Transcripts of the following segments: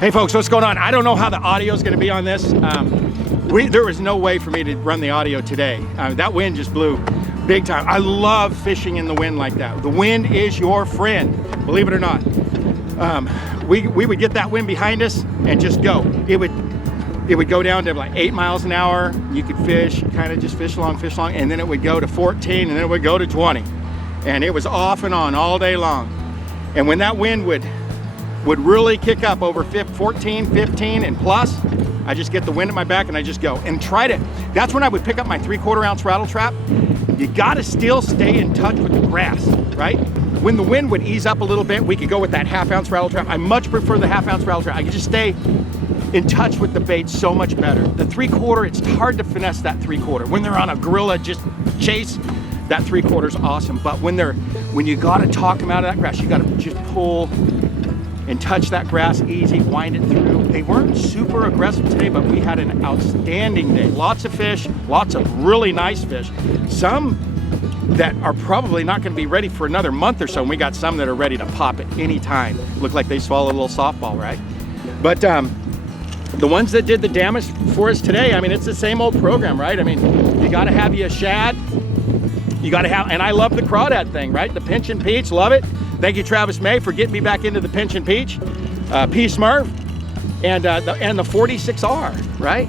Hey folks, what's going on? I don't know how the audio is going to be on this. There was no way for me to run the audio today. That wind just blew big time. I love fishing in the wind like that. The wind is your friend, believe it or not. We would get that wind behind us and just go. It would go down to like 8 miles an hour. You could fish, kind of just fish along, and then it would go to 14, and then it would go to 20. And it was off and on all day long. And when that wind would really kick up over 14, 15 and plus, I just get the wind at my back and I just go and try to, that's when I would pick up my 3/4 ounce rattle trap. You gotta still stay in touch with the grass, right? When the wind would ease up a little bit, we could go with that 1/2 ounce rattle trap. I much prefer the 1/2 ounce rattle trap. I could just stay in touch with the bait so much better. The 3/4, it's hard to finesse that 3/4. When they're on a gorilla just chase, that 3/4 is awesome. But when you gotta talk them out of that grass, you gotta just pull and touch that grass easy, wind it through. They weren't super aggressive today, but we had an outstanding day. Lots of fish, lots of really nice fish. Some that are probably not gonna be ready for another month or so, and we got some that are ready to pop at any time. Look like they swallowed a little softball, right? But the ones that did the damage for us today, I mean, it's the same old program, right? I mean, you gotta have you a shad, you gotta have, and I love the crawdad thing, right? The pinch and peach, love it. Thank you, Travis May, for getting me back into the pinch and peach. P Smurf, and the 46R, right?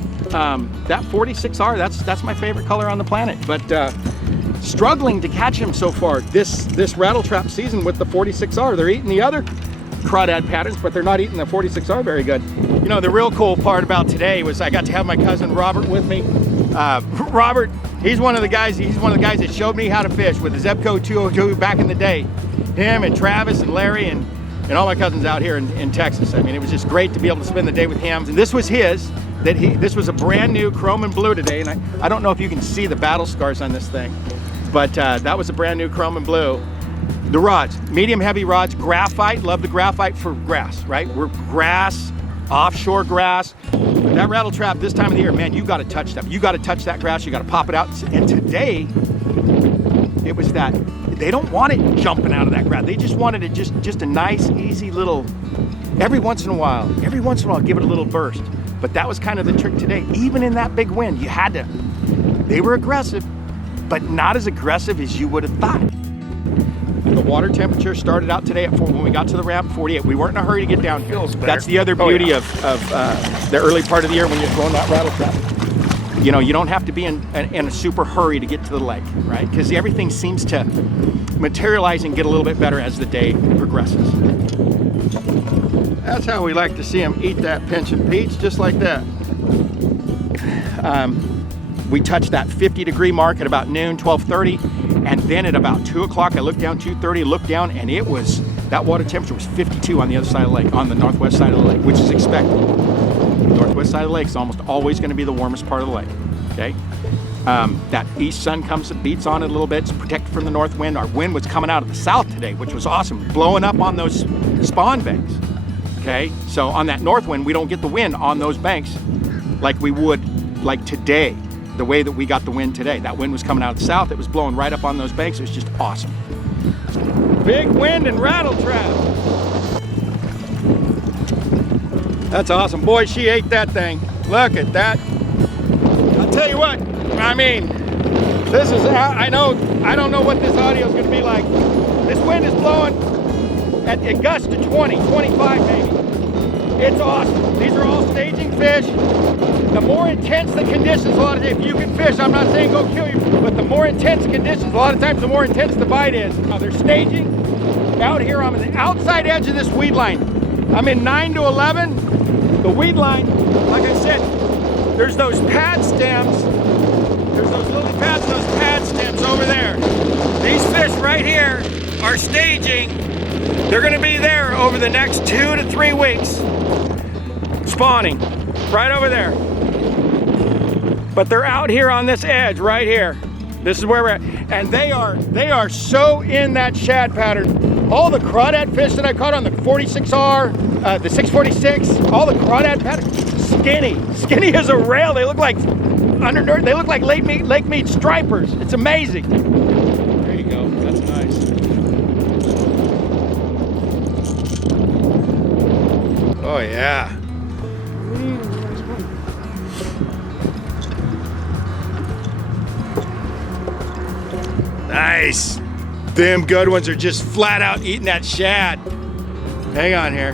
That 46R, that's my favorite color on the planet. But struggling to catch him so far this rattle trap season with the 46R. They're eating the other crawdad patterns, but they're not eating the 46R very good. You know, the real cool part about today was I got to have my cousin Robert with me. Robert, he's one of the guys that showed me how to fish with the Zebco 202 back in the day. Him and Travis and Larry and all my cousins out here in Texas. I mean, it was just great to be able to spend the day with him. And this was his, this was a brand new chrome and blue today. And I don't know if you can see the battle scars on this thing, but that was a brand new chrome and blue. The rods, medium heavy rods, graphite, love the graphite for grass, right? We're grass, offshore grass. But that rattle trap this time of the year, man, you gotta touch that. You gotta touch that grass, you gotta pop it out. And today, it was that, they don't want it jumping out of that grass. They just wanted it just a nice, easy little, every once in a while, give it a little burst. But that was kind of the trick today. Even in that big wind, you had to, they were aggressive, but not as aggressive as you would have thought. The water temperature started out today at when we got to the ramp, 48. We weren't in a hurry to get down here. That's the other beauty of the early part of the year when you're throwing that rattle trap. You know, you don't have to be in a super hurry to get to the lake, right? Because everything seems to materialize and get a little bit better as the day progresses. That's how we like to see them eat that pinch and peach, just like that. We touched that 50-degree mark at about noon, 12:30, and then at about 2 o'clock, I looked down, 2:30, looked down, and it was, that water temperature was 52 on the other side of the lake, on the northwest side of the lake, which is expected. The northwest side of the lake is almost always going to be the warmest part of the lake, okay? That east sun comes and beats on it a little bit. It's protected from the north wind. Our wind was coming out of the south today, which was awesome, blowing up on those spawn banks, okay? So on that north wind, we don't get the wind on those banks like we would like today, the way that we got the wind today. That wind was coming out of the south. It was blowing right up on those banks. It was just awesome. Big wind and rattle trap. That's awesome. Boy, she ate that thing. Look at that. I'll tell you what, I mean, this is, I don't know what this audio is going to be like. This wind is blowing at a gust to 20, 25 maybe. It's awesome. These are all staging fish. The more intense the conditions, a lot of times, if you can fish, I'm not saying go kill you, but the more intense the conditions, a lot of times the more intense the bite is. Now they're staging out here. I'm on the outside edge of this weed line. I'm in 9 to 11. The weed line, like I said, there's those pad stems. There's those lily pads and those pad stems over there. These fish right here are staging. They're gonna be there over the next 2 to 3 weeks. Spawning, right over there. But they're out here on this edge right here. This is where we're at. And they are so in that shad pattern. All the crawdad fish that I caught on the 46R, the 646, all the crawdad pattern, skinny as a rail. They look like they look like lake meat stripers. It's amazing. There you go, that's nice. Oh yeah. Nice. Them good ones are just flat out eating that shad. Hang on here.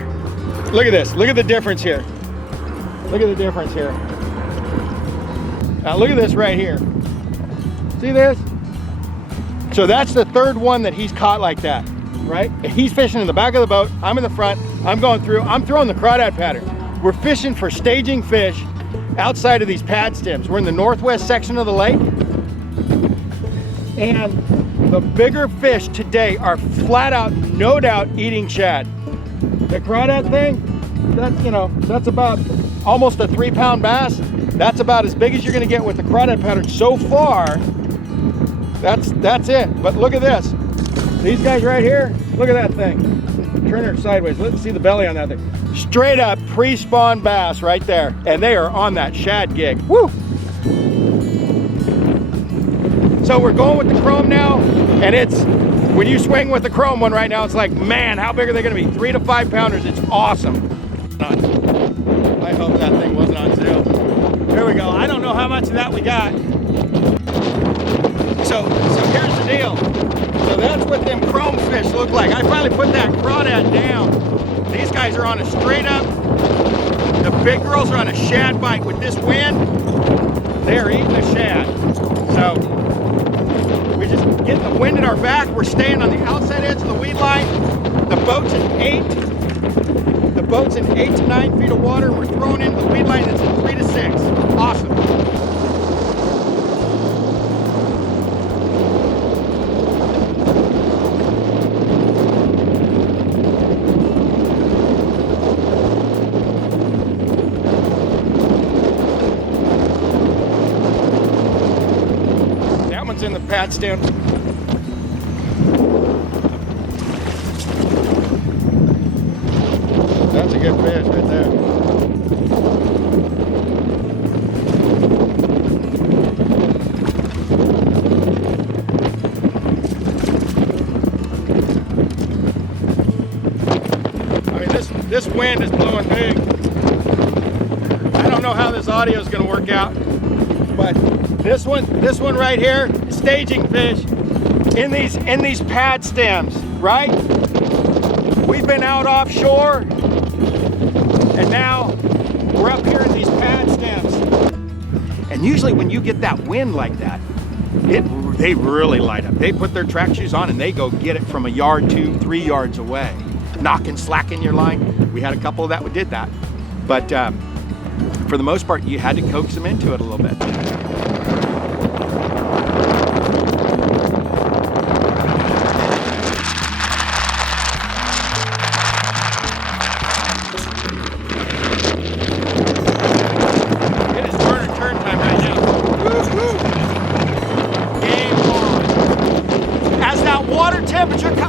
Look at this. Look at the difference here. Look at the difference here. Now look at this right here. See this? So that's the third one that he's caught like that, right? He's fishing in the back of the boat. I'm in the front. I'm going through. I'm throwing the crawdad pattern. We're fishing for staging fish outside of these pad stems. We're in the northwest section of the lake. And the bigger fish today are flat out, no doubt, eating shad. The crawdad thing, that's, you know, that's about almost a 3-pound bass. That's about as big as you're gonna get with the crawdad pattern so far. That's it. But look at this. These guys right here, look at that thing. Turn her sideways. Let's see the belly on that thing. Straight up pre-spawn bass right there. And they are on that shad gig. Woo! So we're going with the chrome now, and it's, when you swing with the chrome one right now, it's like, man, how big are they gonna be? 3 to 5 pounders, it's awesome. I hope that thing wasn't on Zoom. Here we go, I don't know how much of that we got. So here's the deal. So that's what them chrome fish look like. I finally put that crawdad down. These guys are on a straight up. The big girls are on a shad bite. With this wind, they're eating the shad. So we just get the wind at our back. We're staying on the outside edge of the weed line. The boat's in 8 to 9 feet of water. We're throwing into the weed line that's in 3 to 6. Awesome. That one's in the pad stem. That's a good fish right there. I mean, this wind is blowing big. I don't know how this audio is going to work out, but this one right here, staging fish in these pad stems, right? We've been out offshore, and now we're up here in these pad stems. And usually when you get that wind like that, they really light up. They put their track shoes on and they go get it from a yard, 2, 3 yards away. Knocking, slacking your line. We had a couple that did that. But for the most part, you had to coax them into it a little bit.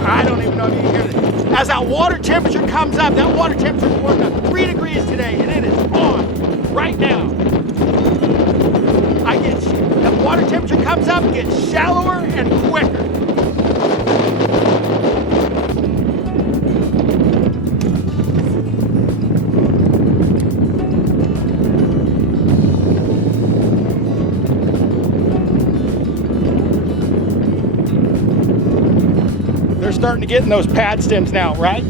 I don't even know if you can hear this. As that water temperature comes up, that water temperature is warmed up 3 degrees today, and it is on right now. The water temperature comes up, gets shallower and quicker. They're starting to get in those pad stems now, right?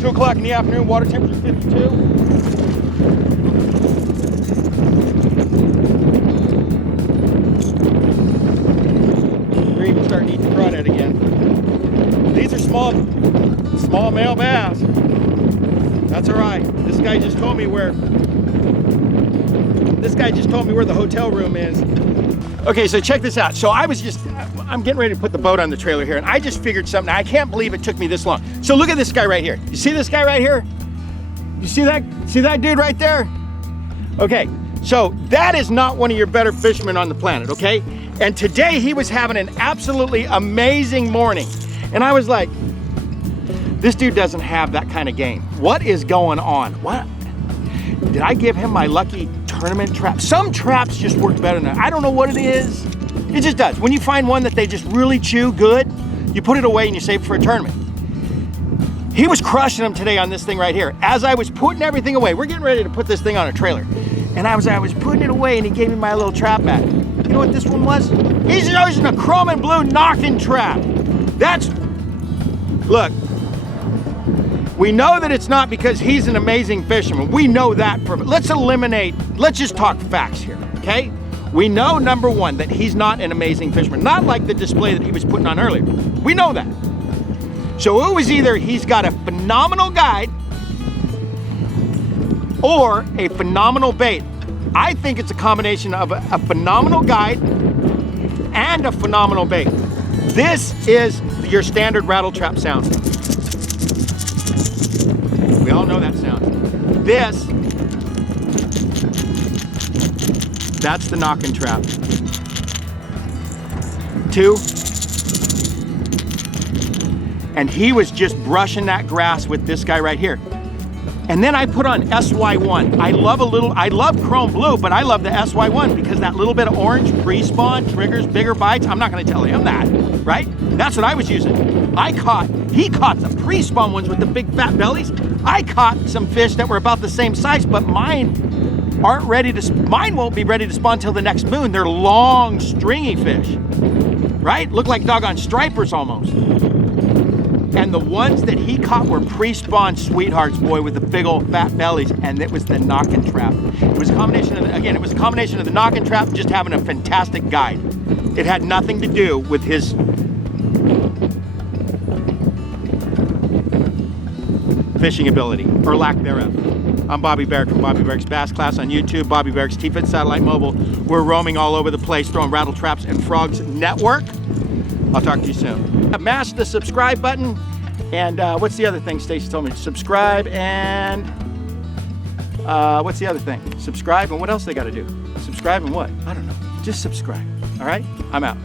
2 o'clock in the afternoon, water temperature 52. They're even starting to eat the crawdad again. These are small male bass. That's all right. This guy just told me where the hotel room is. Okay, so check this out. So I'm getting ready to put the boat on the trailer here, and I just figured something. I can't believe it took me this long. So look at this guy right here. You see this guy right here? You see that dude right there? Okay, so that is not one of your better fishermen on the planet, okay? And today he was having an absolutely amazing morning. And I was like, this dude doesn't have that kind of game. What is going on? What? Did I give him my lucky tournament trap? Some traps just work better than that. I don't know what it is. It just does. When you find one that they just really chew good, you put it away and you save it for a tournament. He was crushing them today on this thing right here. As I was putting everything away, we're getting ready to put this thing on a trailer. And I was putting it away and he gave me my little trap back. You know what this one was? He's using a chrome and blue knocking trap. Look, we know that it's not because he's an amazing fisherman. We know that. Let's just talk facts here, okay? We know, number one, that he's not an amazing fisherman. Not like the display that he was putting on earlier. We know that. So it was either he's got a phenomenal guide or a phenomenal bait. I think it's a combination of a phenomenal guide and a phenomenal bait. This is your standard rattle trap sound. We all know that sound. That's the knocking trap. 2. And he was just brushing that grass with this guy right here. And then I put on SY1. I love chrome blue, but I love the SY1 because that little bit of orange pre-spawn triggers bigger bites. I'm not gonna tell him that, right? That's what I was using. He caught the pre-spawn ones with the big fat bellies. I caught some fish that were about the same size, but mine won't be ready to spawn till the next moon. They're long, stringy fish, right? Look like doggone stripers almost. And the ones that he caught were pre-spawn sweethearts, boy, with the big old fat bellies, and it was the knocking trap. It was a combination of the knocking trap and just having a fantastic guide. It had nothing to do with his fishing ability, or lack thereof. I'm Bobby Barrack from Bobby Barrack's Bass Class on YouTube, Bobby Barrack's T-Fit Satellite Mobile. We're roaming all over the place, throwing rattle traps and frogs network. I'll talk to you soon. Mash the subscribe button, and what's the other thing Stacy told me? Subscribe and what's the other thing? Subscribe and what else they got to do? Subscribe and what? I don't know. Just subscribe. All right? I'm out.